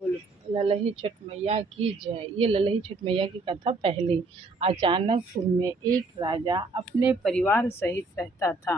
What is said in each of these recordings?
ललही छठ मैया की जय। ये ललही छठ मैया की कथा पहले। अचानकपुर में एक राजा अपने परिवार सहित रहता था।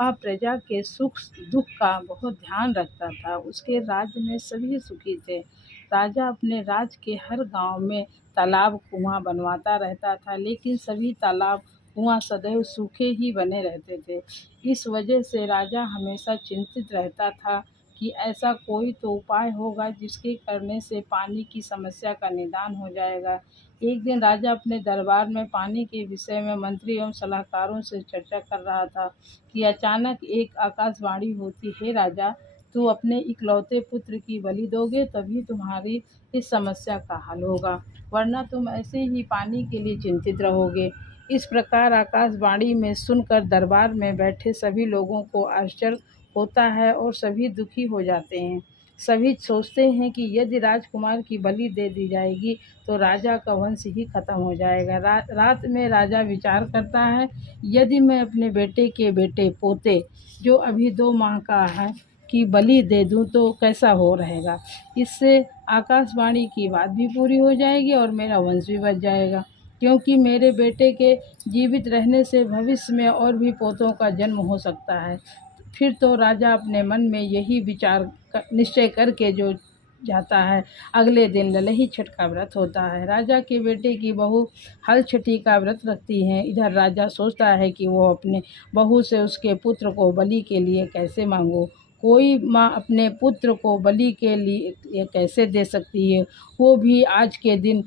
वह प्रजा के सुख दुख का बहुत ध्यान रखता था। उसके राज्य में सभी सुखी थे। राजा अपने राज्य के हर गांव में तालाब कुआं बनवाता रहता था, लेकिन सभी तालाब कुआं सदैव सूखे ही बने रहते थे। इस वजह से राजा हमेशा चिंतित रहता था कि ऐसा कोई तो उपाय होगा जिसके करने से पानी की समस्या का निदान हो जाएगा। एक दिन राजा अपने दरबार में पानी के विषय में मंत्री एवं सलाहकारों से चर्चा कर रहा था कि अचानक एक आकाशवाणी होती, हे राजा, तू अपने इकलौते पुत्र की बलि दोगे तभी तुम्हारी इस समस्या का हल होगा, वरना तुम ऐसे ही पानी के लिए चिंतित रहोगे। इस प्रकार आकाशवाणी में सुनकर दरबार में बैठे सभी लोगों को आश्चर्य होता है और सभी दुखी हो जाते हैं। सभी सोचते हैं कि यदि राजकुमार की बलि दे दी जाएगी तो राजा का वंश ही खत्म हो जाएगा। रात में राजा विचार करता है, यदि मैं अपने बेटे के बेटे पोते जो अभी 2 माह का है की बलि दे दूं तो कैसा हो रहेगा। इससे आकाशवाणी की बात भी पूरी हो जाएगी और मेरा वंश भी बच जाएगा, क्योंकि मेरे बेटे के जीवित रहने से भविष्य में और भी पोतों का जन्म हो सकता है। फिर तो राजा अपने मन में यही विचार निश्चय करके जो जाता है। अगले दिन ललही छठ का व्रत होता है। राजा के बेटे की बहू हल छठी का व्रत रखती है। इधर राजा सोचता है कि वो अपने बहू से उसके पुत्र को बलि के लिए कैसे मांगो। कोई माँ अपने पुत्र को बलि के लिए कैसे दे सकती है, वो भी आज के दिन,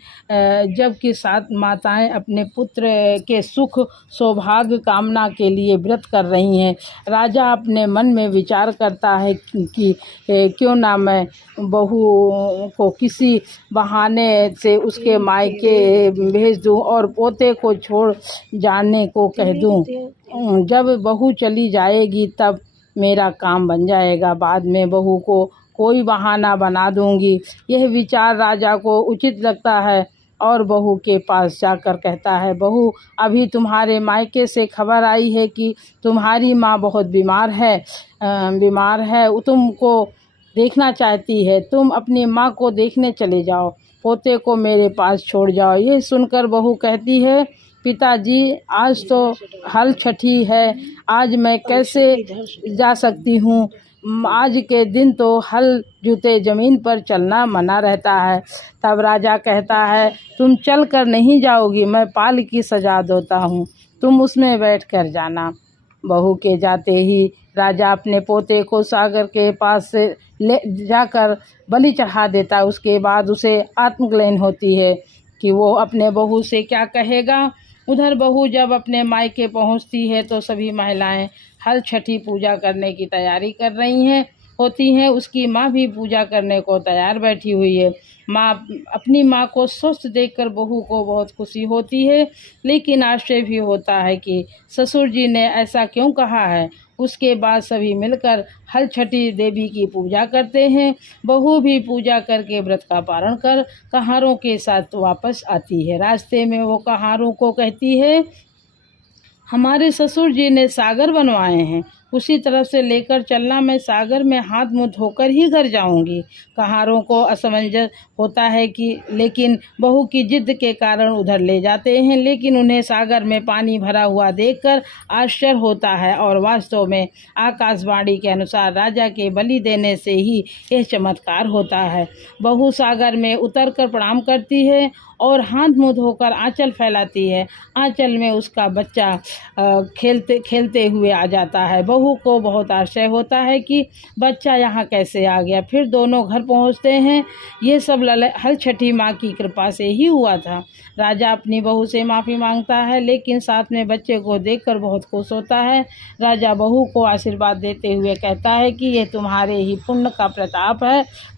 जबकि 7 माताएं अपने पुत्र के सुख सौभाग्य कामना के लिए व्रत कर रही हैं। राजा अपने मन में विचार करता है कि क्यों ना मैं बहू को किसी बहाने से उसके मायके भेज दूं और पोते को छोड़ जाने को कह दूं। जब बहू चली जाएगी तब मेरा काम बन जाएगा, बाद में बहू को कोई बहाना बना दूंगी। यह विचार राजा को उचित लगता है और बहू के पास जाकर कहता है, बहू, अभी तुम्हारे मायके से खबर आई है कि तुम्हारी माँ बहुत बीमार है, तुमको देखना चाहती है। तुम अपनी माँ को देखने चले जाओ, पोते को मेरे पास छोड़ जाओ। ये सुनकर बहू कहती है, पिताजी, आज तो हल छठी है, आज मैं कैसे जा सकती हूँ। आज के दिन तो हल जूते ज़मीन पर चलना मना रहता है। तब राजा कहता है, तुम चल कर नहीं जाओगी, मैं पाल की सजा देता हूँ, तुम उसमें बैठ कर जाना। बहू के जाते ही राजा अपने पोते को सागर के पास से ले जाकर बलि चढ़ा देता। उसके बाद उसे आत्मग्लानि होती है कि वो अपने बहू से क्या कहेगा। उधर बहू जब अपने मायके पहुंचती है तो सभी महिलाएं हल छठी पूजा करने की तैयारी कर रही होती हैं। उसकी माँ भी पूजा करने को तैयार बैठी हुई है। अपनी माँ को स्वस्थ देखकर बहू को बहुत खुशी होती है, लेकिन आश्चर्य भी होता है कि ससुर जी ने ऐसा क्यों कहा है। उसके बाद सभी मिलकर हल छठी देवी की पूजा करते हैं। बहू भी पूजा करके व्रत का पारण कर कहारों के साथ वापस आती है। रास्ते में वो कहारों को कहती है, हमारे ससुर जी ने सागर बनवाए हैं, उसी तरफ से लेकर चलना, मैं सागर में हाथ मुँह धोकर ही घर जाऊंगी। कहारों को असमंजस होता है कि लेकिन बहू की जिद के कारण उधर ले जाते हैं, लेकिन उन्हें सागर में पानी भरा हुआ देखकर आश्चर्य होता है और वास्तव में आकाशवाणी के अनुसार राजा के बलि देने से ही यह चमत्कार होता है। बहू सागर में उतरकर प्रणाम करती है और हाथ मुँह धोकर आंचल फैलाती है। आंचल में उसका बच्चा खेलते खेलते हुए आ जाता है। बहू को बहुत आश्चर्य होता है कि बच्चा यहाँ कैसे आ गया। फिर दोनों घर पहुँचते हैं। ये सब हल छठी माँ की कृपा से ही हुआ था। राजा अपनी बहू से माफ़ी मांगता है, लेकिन साथ में बच्चे को देखकर बहुत खुश होता है। राजा बहू को आशीर्वाद देते हुए कहता है कि यह तुम्हारे ही पुण्य का प्रताप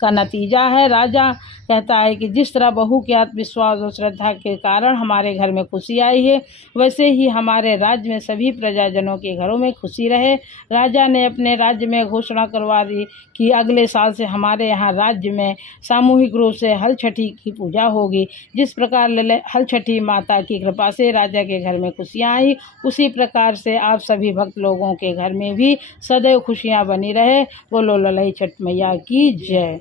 का नतीजा है। राजा कहता है कि जिस तरह बहू के आत्मविश्वास और श्रद्धा के कारण हमारे घर में खुशी आई है, वैसे ही हमारे राज्य में सभी प्रजाजनों के घरों में खुशी रहे। राजा ने अपने राज्य में घोषणा करवा दी कि अगले साल से हमारे यहाँ राज्य में सामूहिक रूप से हल छठी की पूजा होगी। जिस प्रकार हल छठी माता की कृपा से राजा के घर में खुशियाँ आई, उसी प्रकार से आप सभी भक्त लोगों के घर में भी सदैव खुशियाँ बनी रहे। बोलो ललही छठ मैया की जय।